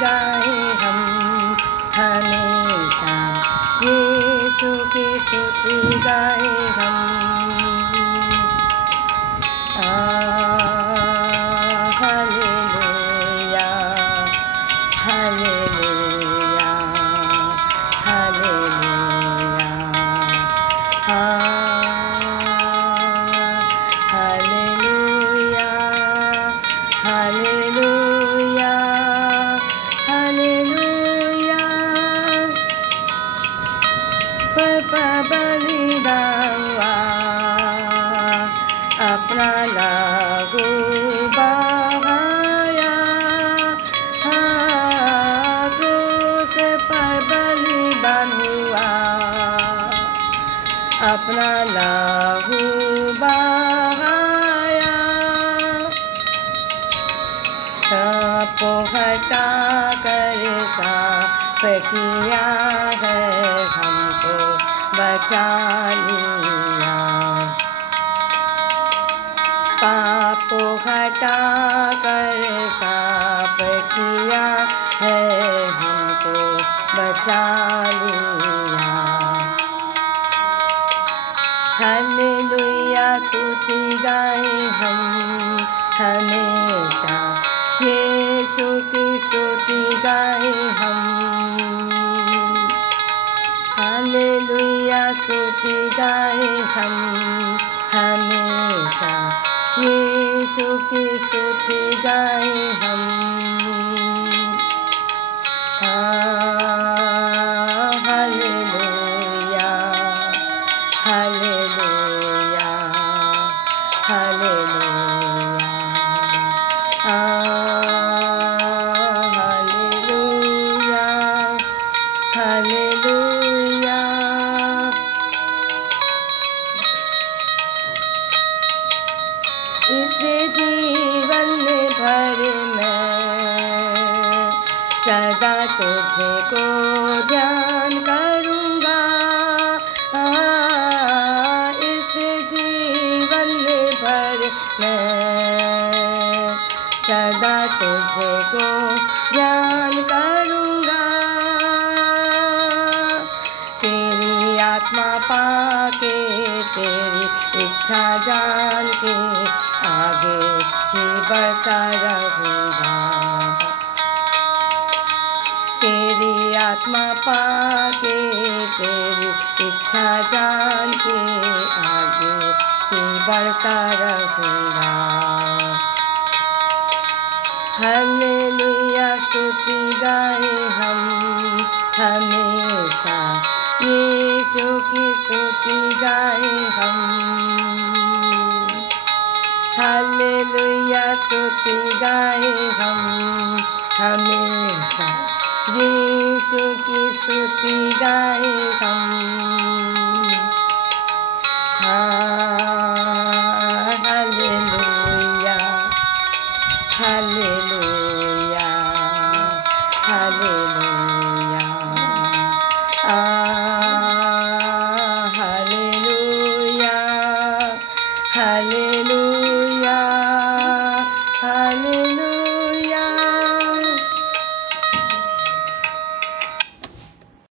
गाए हम हमेशा, यीशु की स्तुति गाए हम। Hallelujah hallelujah hallelujah, hallelujah hallelujah hallelujah. बलिदान हुआ, अपना लहू बहाया, क्रूस पर बलिदान हुआ, अपना लहू बहाया। को हटा कर साफ किया है, हमको बचा लिया। पाप को हटा कर साफ किया है, हमको बचा लिया। हालेलुया स्तुति गाए हम हमेशा, यीशु की स्तुति गाए हम। हालेलुया स्तुति गाए हम हमेशा, यीशु की स्तुति गाए हम। Hallelujah hallelujah hallelujah, hallelujah hallelujah. इस जीवन भर में सदा तुझे को ध्यान करूँगा, इस जीवन भर में सदा तुझे को ध्यान करूँगा। तेरी आत्मा पाके, तेरी इच्छा जान के आगे ही बढ़ता रहूँगा। तेरी आत्मा पाके, तेरी इच्छा जान के आगे ही बढ़ता रहूँगा। हालेलुया स्तुति गाए हम हमेशा, यीशु की स्तुति गाए हम। हालेलुया स्तुति गाए हम हमेशा, यीशु की स्तुति गाए